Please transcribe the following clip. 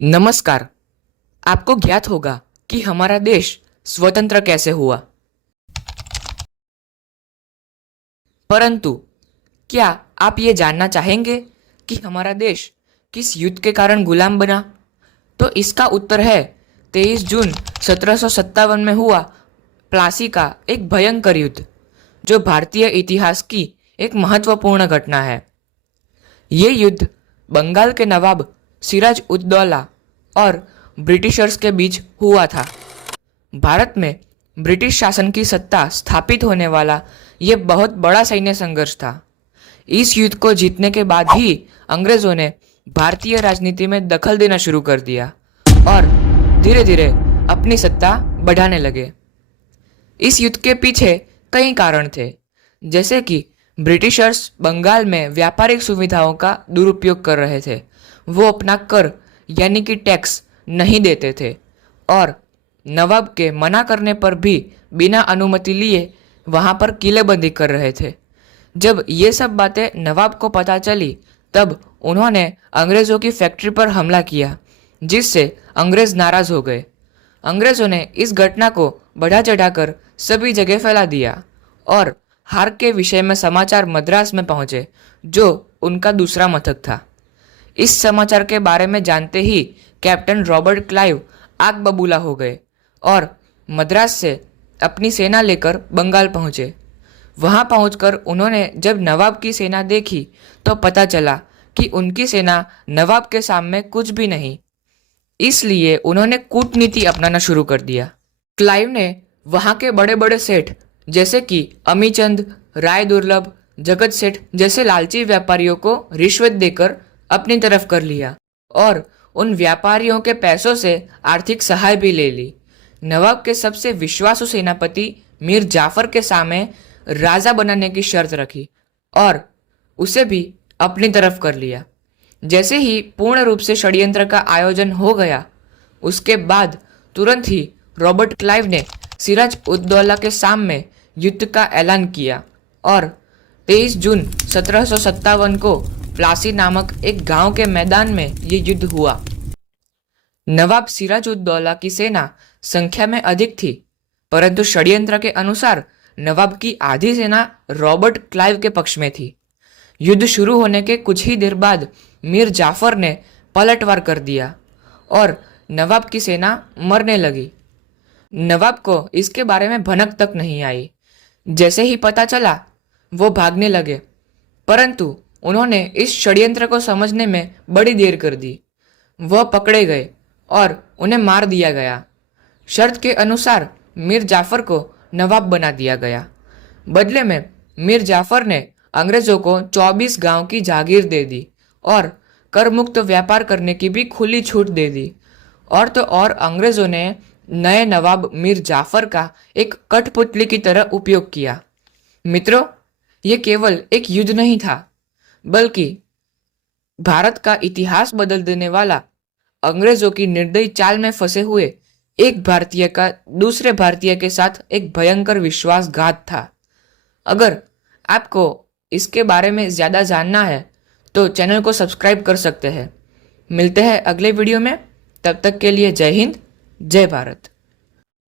नमस्कार। आपको ज्ञात होगा कि हमारा देश स्वतंत्र कैसे हुआ, परंतु क्या आप ये जानना चाहेंगे कि हमारा देश किस युद्ध के कारण गुलाम बना? तो इसका उत्तर है 23 जून 1757 में हुआ प्लासी का एक भयंकर युद्ध, जो भारतीय इतिहास की एक महत्वपूर्ण घटना है। ये युद्ध बंगाल के नवाब सिराज उद दौला और ब्रिटिशर्स के बीच हुआ था। भारत में ब्रिटिश शासन की सत्ता स्थापित होने वाला ये बहुत बड़ा सैन्य संघर्ष था। इस युद्ध को जीतने के बाद ही अंग्रेजों ने भारतीय राजनीति में दखल देना शुरू कर दिया और धीरे धीरे अपनी सत्ता बढ़ाने लगे। इस युद्ध के पीछे कई कारण थे, जैसे कि ब्रिटिशर्स बंगाल में व्यापारिक सुविधाओं का दुरुपयोग कर रहे थे। वो अपना कर यानी कि टैक्स नहीं देते थे और नवाब के मना करने पर भी बिना अनुमति लिए वहाँ पर किलेबंदी कर रहे थे। जब ये सब बातें नवाब को पता चली, तब उन्होंने अंग्रेज़ों की फैक्ट्री पर हमला किया, जिससे अंग्रेज़ नाराज़ हो गए। अंग्रेज़ों ने इस घटना को बढ़ा चढ़ाकर सभी जगह फैला दिया और हार के विषय में समाचार मद्रास में पहुंचे, जो उनका दूसरा मथक था। इस समाचार के बारे में जानते ही कैप्टन रॉबर्ट क्लाइव आग बबूला हो गए और मद्रास से अपनी सेना लेकर बंगाल पहुंचे। वहां पहुंचकर उन्होंने जब नवाब की सेना देखी तो पता चला कि उनकी सेना नवाब के सामने कुछ भी नहीं। इसलिए उन्होंने कूटनीति अपनाना शुरू कर दिया। क्लाइव ने वहां के बड़े बड़े सेठ जैसे कि अमीचंद, राय दुर्लभ, जगत सेठ जैसे लालची व्यापारियों को रिश्वत देकर अपनी तरफ कर लिया और उन व्यापारियों के पैसों से आर्थिक सहाय भी ले ली। नवाब के सबसे विश्वासु सेनापति मीर जाफर के सामने राजा बनाने की शर्त रखी और उसे भी अपनी तरफ कर लिया। जैसे ही पूर्ण रूप से षड्यंत्र का आयोजन हो गया, उसके बाद तुरंत ही रॉबर्ट क्लाइव ने सिराज उद दौला के सामने युद्ध का ऐलान किया और 23 जून 1757 को प्लासी नामक एक गांव के मैदान में ये युद्ध हुआ। नवाब सिराज उद दौला की सेना संख्या में अधिक थी, परंतु षड्यंत्र के अनुसार नवाब की आधी सेना रॉबर्ट क्लाइव के पक्ष में थी। युद्ध शुरू होने के कुछ ही देर बाद मीर जाफर ने पलटवार कर दिया और नवाब की सेना मरने लगी। नवाब को इसके बारे में भनक तक नहीं आई। जैसे ही पता चला, वो भागने लगे, परंतु उन्होंने इस षड्यंत्र को समझने में बड़ी देर कर दी। वह पकड़े गए और उन्हें मार दिया गया। शर्त के अनुसार मीर जाफर को नवाब बना दिया गया। बदले में मीर जाफर ने अंग्रेजों को 24 गांव की जागीर दे दी और कर मुक्त व्यापार करने की भी खुली छूट दे दी। और तो और अंग्रेजों ने नए नवाब मीर जाफर का एक कठपुतली की तरह उपयोग किया। मित्रों, ये केवल एक युद्ध नहीं था, बल्कि भारत का इतिहास बदल देने वाला, अंग्रेजों की निर्दयी चाल में फंसे हुए एक भारतीय का दूसरे भारतीय के साथ एक भयंकर विश्वासघात था। अगर आपको इसके बारे में ज़्यादा जानना है तो चैनल को सब्सक्राइब कर सकते हैं। मिलते हैं अगले वीडियो में। तब तक के लिए जय हिंद, जय भारत।